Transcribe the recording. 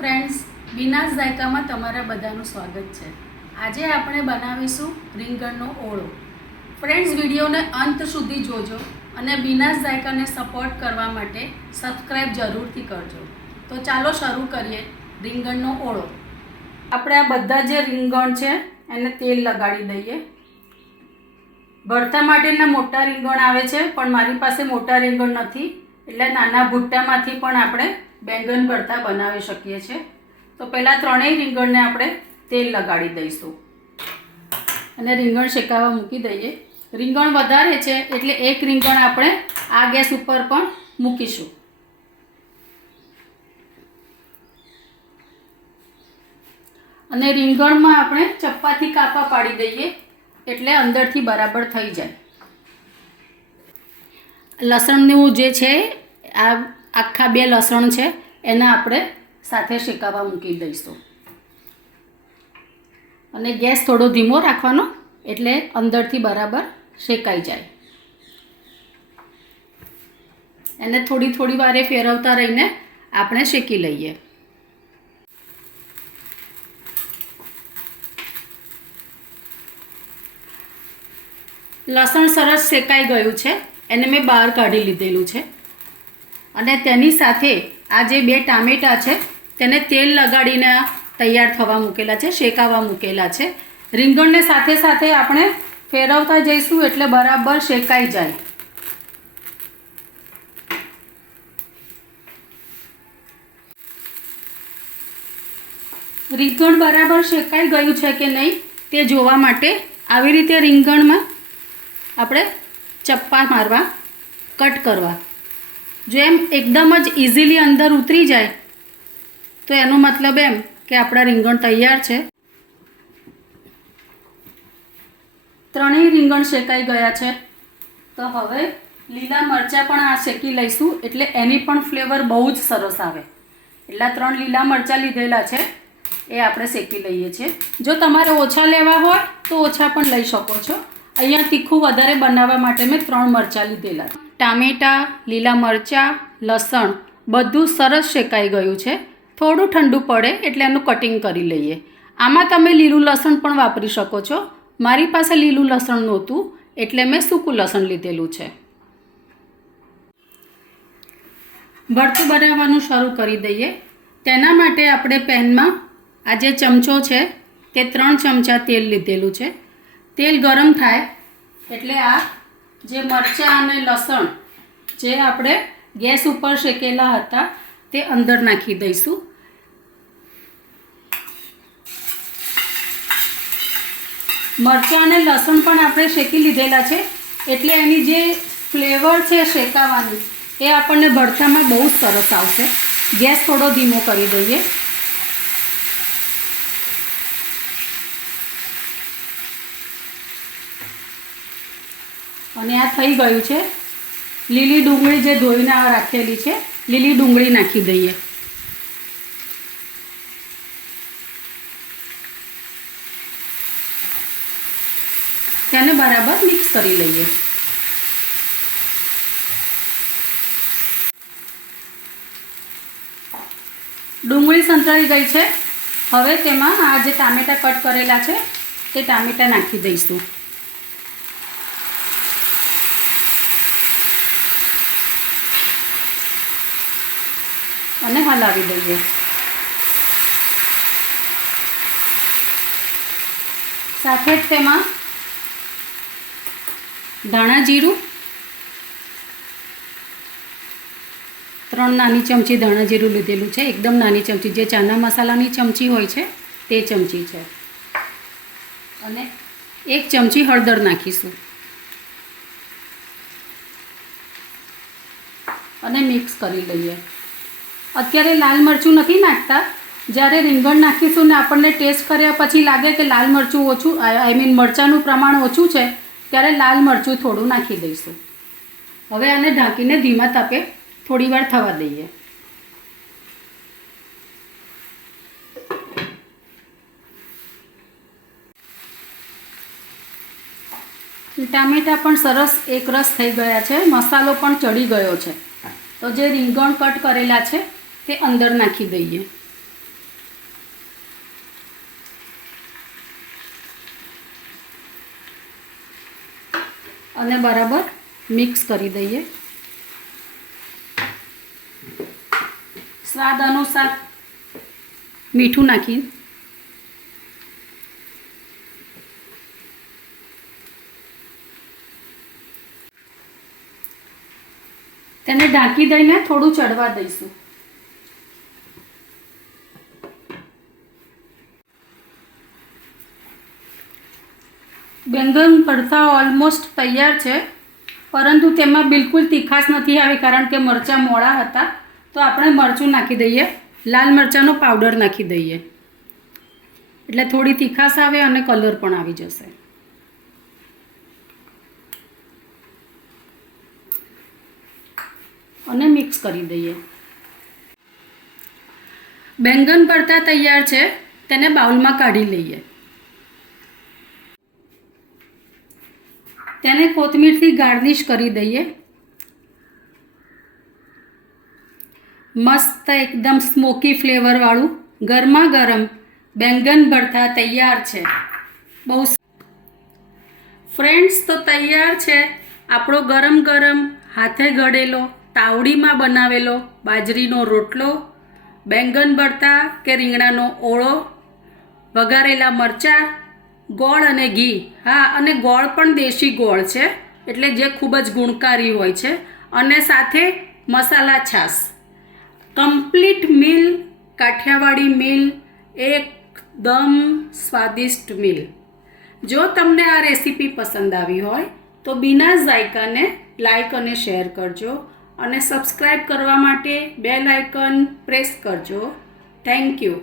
Friends વિનાશ જાયકામાં તમારા બધાનું સ્વાગત છે. આજે આપણે બનાવીશું રીંગણનો ઓળો. ફ્રેન્ડ્સ વિડીયોને અંત સુધી જોજો અને વિનાશ જાયકાને સપોર્ટ કરવા માટે સબસ્ક્રાઈબ જરૂરથી કરજો. તો ચાલો શરૂ કરીએ રીંગણનો ઓળો. આપણે આ બધા જે રીંગણ છે, એને તેલ લગાડી દઈએ. ભરતા માટેના મોટા રીંગણ આવે છે, પણ મારી પાસે મોટા રીંગણ નથી, એટલે નાના ભૂટ્ટામાંથી પણ આપણે બેંગન ભરતા બનાવી શકીએ છીએ તો પહેલાં ત્રણેય રીંગણને આપણે તેલ લગાડી દઈશું. અને રીંગણ શેકાવા મૂકી દઈએ. રીંગણ વધારે છે એટલે એક રીંગણ આપણે આ ગેસ ઉપર પણ મૂકીશું. અને રીંગણમાં આપણે ચપ્પાથી કાપા પાડી દઈએ એટલે અંદરથી બરાબર થઈ જાય. લસણનું જે છે, આ આખા બે લસણ છે, એના આપણે સાથે શેકાવા મૂકી દઈશું. અને ગેસ થોડો ધીમો રાખવાનો, એટલે અંદરથી બરાબર શેકાઈ જાય. એને થોડી થોડી વારે ફેરવતા રહીને આપણે શેકી લઈએ. લસણ સરસ શેકાઈ ગયું છે, એને મેં બહાર કાઢી લીધેલું છે. અને તેની સાથે આ જે બે ટામેટાં છે, તેને તેલ લગાડીને તૈયાર થવા મૂકેલા છે, શેકાવા મૂકેલા છે. રીંગણને સાથે સાથે આપણે ફેરવતા જઈશું એટલે બરાબર શેકાઈ જાય. રીંગણ બરાબર શેકાઈ ગયું છે કે નહીં, તે જોવા માટે આવી રીતે રીંગણમાં આપણે ચપ્પા મારવા, કટ કરવા. જો એમ એકદમ જ ઇઝીલી અંદર ઉતરી જાય, તો એનો મતલબ એમ કે આપણા રીંગણ તૈયાર છે. ત્રણેય રીંગણ શેકાઈ ગયા છે. તો હવે લીલા મરચાં પણ આ શેકી લઈશું, એટલે એની પણ ફ્લેવર બહુ જ સરસ આવે. એટલા ત્રણ લીલા મરચાં લીધેલા છે, એ આપણે શેકી લઈએ છીએ. જો તમારે ઓછા લેવા હોય, તો ઓછા પણ લઈ શકો છો. અહીંયા તીખું વધારે બનાવવા માટે મેં ત્રણ મરચાં લીધેલા ટામેટાં, લીલા મરચાં, લસણ બધું સરસ શેકાઈ ગયું છે. થોડું ઠંડુ પડે એટલે એનું કટિંગ કરી લઈએ. આમાં તમે લીલું લસણ પણ વાપરી શકો છો. મારી પાસે લીલું લસણ નહોતું એટલે મેં સૂકું લસણ લીધેલું છે. ભરતું બનાવવાનું શરૂ કરી દઈએ. તેના માટે આપણે પેનમાં આ જે ચમચો છે તે ત્રણ ચમચા તેલ લીધેલું છે. તેલ ગરમ થાય એટલે આ જે મરચાં અને લસણ જે આપણે ગેસ ઉપર શેકેલા હતા તે અંદર નાખી દઈશું. મરચાં અને લસણ પણ આપણે શેકી લીધેલા છે એટલે એની જે ફ્લેવર છે શેકાવાની એ આપણને ભરતામાં બહુ સરસ આવશે. ગેસ થોડો ધીમો કરી દઈએ. અને આ થઈ ગયું છે. લીલી ડુંગળી જે ધોઈને રાખેલી છે, લીલી ડુંગળી નાખી દઈએ. તેને બરાબર મિક્સ કરી લઈએ. ડુંગળી સંતળાઈ ગઈ છે. હવે તેમાં આ જે ટામેટાં કટ કરેલા છે, તે ટામેટાં નાખી દઈશું. અને હલાવી દઈએ. સાથે જ તેમાં ધાણા જીરું, ત્રણ નાની ચમચી ધાણા જીરું લીધેલું છે. એકદમ નાની ચમચી. જે ચાના મસાલાની ચમચી હોય છે, તે ચમચી છે. અને એક ચમચી હળદર નાખીશું. અને મિક્સ કરી લઈએ. અત્યારે લાલ મરચું નથી નાખતા. જ્યારે રીંગણ નાખીશું ને આપણને ટેસ્ટ કર્યા પછી લાગે કે લાલ મરચું ઓછું આઈ મીન મરચાંનું પ્રમાણ ઓછું છે, ત્યારે લાલ મરચું થોડું નાખી દઈશું. હવે આને ઢાંકીને ધીમા તાપે થોડી વાર થવા દઈએ. ટામેટાં પણ સરસ એકરસ થઈ ગયા છે, મસાલો પણ ચડી ગયો છે. તો જે રીંગણ કટ કરેલા છે તે અંદર નાખી દઈએ. અને બરાબર મિક્સ કરી દઈએ. સ્વાદ અનુસાર મીઠું નાખી. તેને ઢાંકી દઈને થોડું ચડવા દઈશું. બેંગન પડતા ઓલમોસ્ટ તૈયાર છે. પરંતુ તેમાં બિલકુલ તીખાશ નથી આવી કારણ કે મરચાં મોડા હતા. તો આપણે મરચું નાખી દઈએ. લાલ મરચાંનો પાવડર નાખી દઈએ. એટલે થોડી તીખાશ આવે અને કલર પણ આવી જશે. અને મિક્સ કરી દઈએ. બેંગન પડતા તૈયાર છે. તેને બાઉલમાં કાઢી લઈએ. તેને કોથમીરથી ગાર્નિશ કરી દઈએ. મસ્ત એકદમ સ્મોકી ફ્લેવરવાળું ગરમા ગરમ બેંગન ભરથા તૈયાર છે. બહુ ફ્રેન્ડ્સ, તો તૈયાર છે. આપણો ગરમ ગરમ હાથે ઘડેલો તાવડીમાં બનાવેલો બાજરીનો રોટલો, બેંગન ભરતા કે રીંગણાનો ઓળો, વઘારેલા મરચાં ગોળ અને ઘી. હા, અને ગોળ પણ દેશી ગોળ છે, એટલે જે ખૂબ જ ગુણકારી હોય છે. અને સાથે મસાલા છાશ. કમ્પ્લીટ મિલ કાઠિયાવાડી મિલ એકદમ સ્વાદિષ્ટ મિલ જો તમને આ રેસીપી પસંદ આવી હોય, તો બીના ઝાયકાને લાઇક અને શેર કરજો અને સબસ્ક્રાઈબ કરવા માટે બેલ આઇકન પ્રેસ કરજો. Thank you